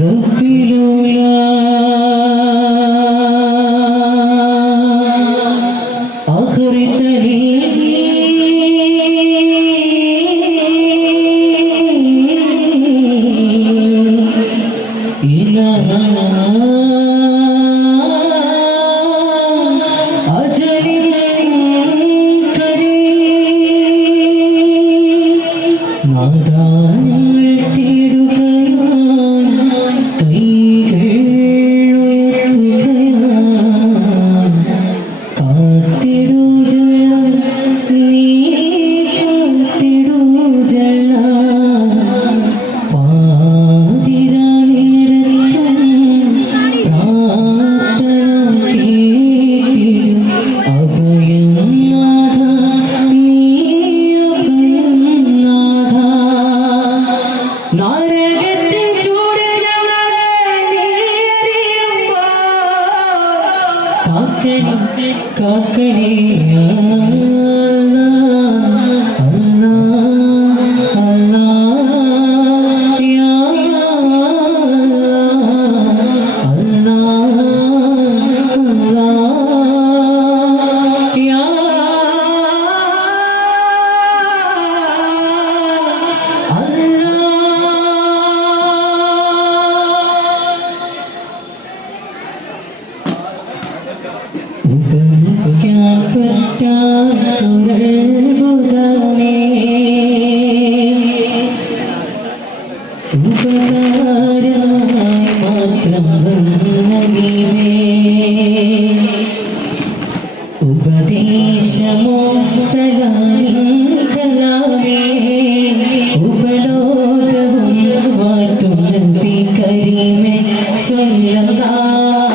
Rabbi Lula ഉപദേശമോ സലാമി കലാമേ ഉപലോകവും വാഴ്ത്തും നബി കരീമേ സ്വല്ലല്ലാഹ്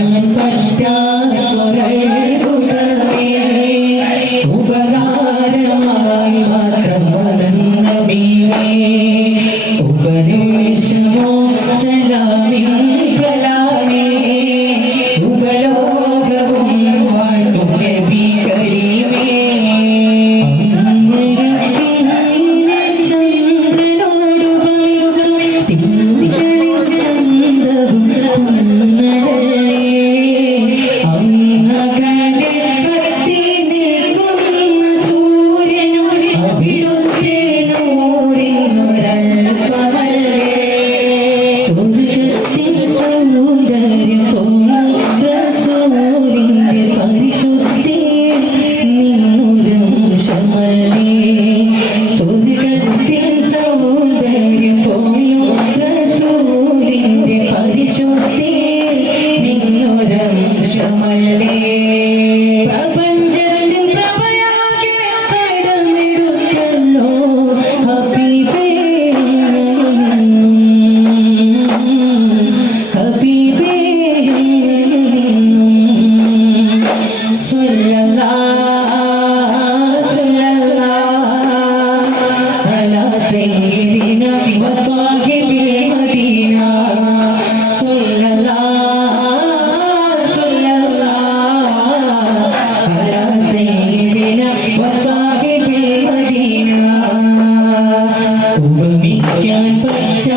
என் que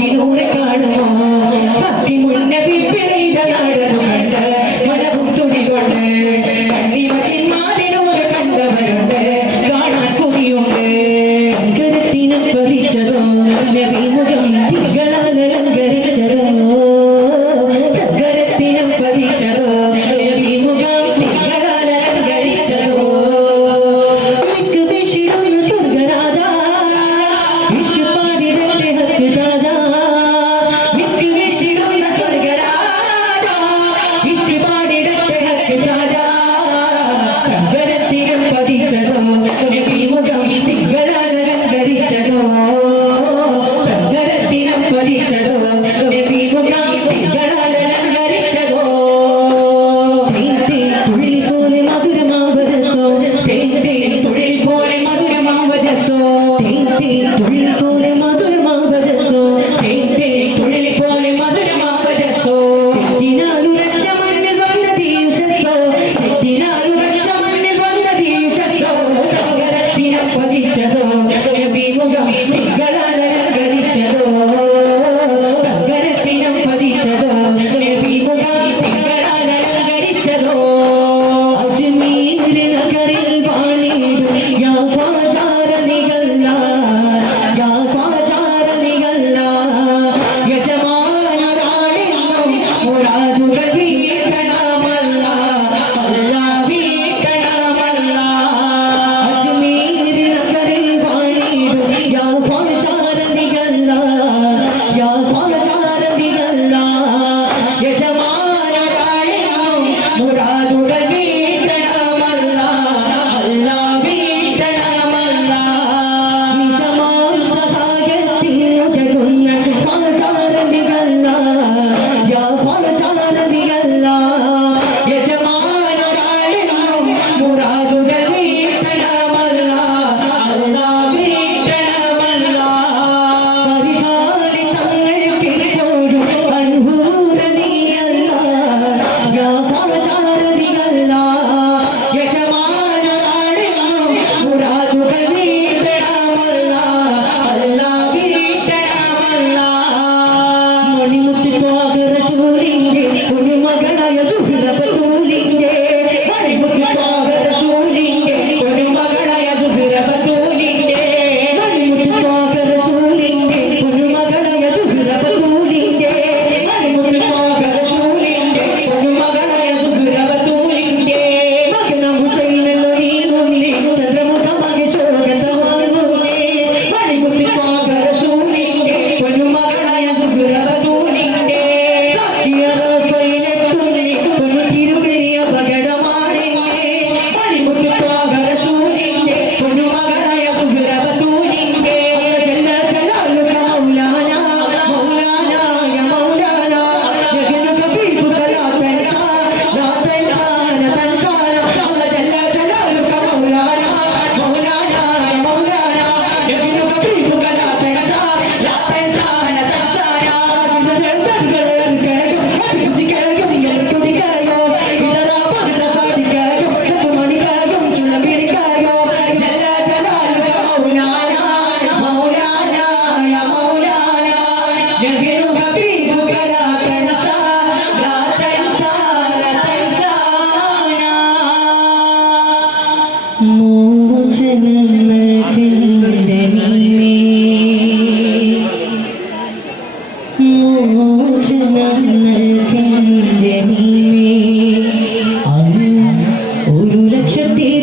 He don't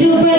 you